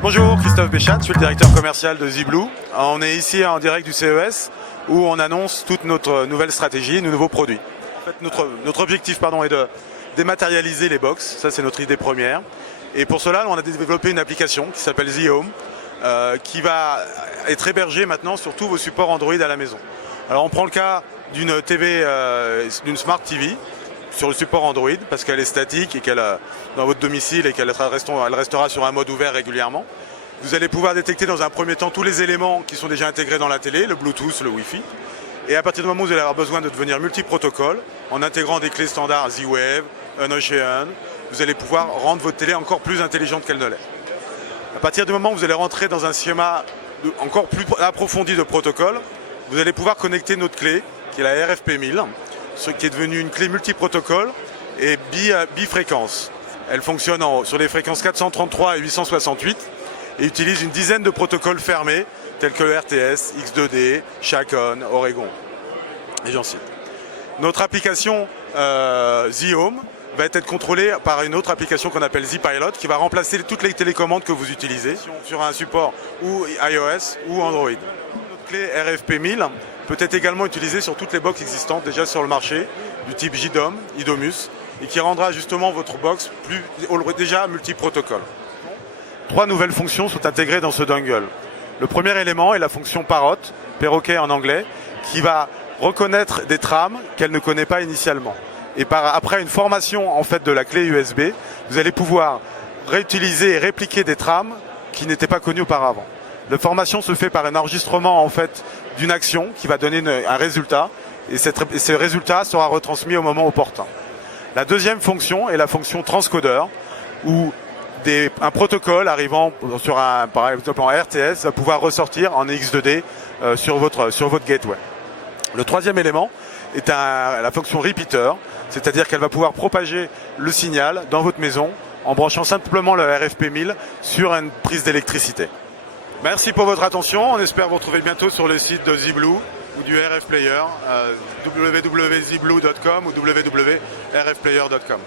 Bonjour, Christophe Béchat, je suis le directeur commercial de ZBlue. On est ici en direct du CES où on annonce toute notre nouvelle stratégie, nos nouveaux produits. En fait, notre objectif est de dématérialiser les box, ça c'est notre idée première. Et pour cela, on a développé une application qui s'appelle ZHome qui va être hébergée maintenant sur tous vos supports Android à la maison. Alors on prend le cas d'une TV, d'une Smart TV sur le support Android parce qu'elle est statique et qu'elle dans votre domicile et qu'elle restera sur un mode ouvert régulièrement. Vous allez pouvoir détecter dans un premier temps tous les éléments qui sont déjà intégrés dans la télé, le Bluetooth, le Wi-Fi. Et à partir du moment où vous allez avoir besoin de devenir multi-protocole, en intégrant des clés standards Z-Wave, Unocean, vous allez pouvoir rendre votre télé encore plus intelligente qu'elle ne l'est. À partir du moment où vous allez rentrer dans un schéma encore plus approfondi de protocole, vous allez pouvoir connecter notre clé, qui est la RFP1000, ce qui est devenu une clé multi-protocole et bifréquence. Elle fonctionne sur les fréquences 433 et 868 et utilise une dizaine de protocoles fermés tels que le RTS, X2D, Chacon, Oregon et j'en cite. Notre application ZHome va être contrôlée par une autre application qu'on appelle ZPilot qui va remplacer toutes les télécommandes que vous utilisez sur un support ou iOS ou Android. Notre clé RFP1000 peut être également utilisée sur toutes les box existantes déjà sur le marché du type JDOM, IDOMUS et qui rendra justement votre box déjà multi-protocole. 3 nouvelles fonctions sont intégrées dans ce dongle. Le premier élément est la fonction Parrot, perroquet en anglais, qui va reconnaître des trames qu'elle ne connaît pas initialement. Et après une formation en fait de la clé USB, vous allez pouvoir réutiliser et répliquer des trames qui n'étaient pas connues auparavant. La formation se fait par un enregistrement en fait d'une action qui va donner un résultat et ce résultat sera retransmis au moment opportun. La deuxième fonction est la fonction transcodeur où un protocole arrivant par exemple en RTS va pouvoir ressortir en X2D sur votre gateway. Le troisième élément est la fonction repeater, c'est-à-dire qu'elle va pouvoir propager le signal dans votre maison en branchant simplement le RFP1000 sur une prise d'électricité. Merci pour votre attention, on espère vous retrouver bientôt sur le site de ZBlue ou du RF Player, www.zblue.com ou www.rfplayer.com.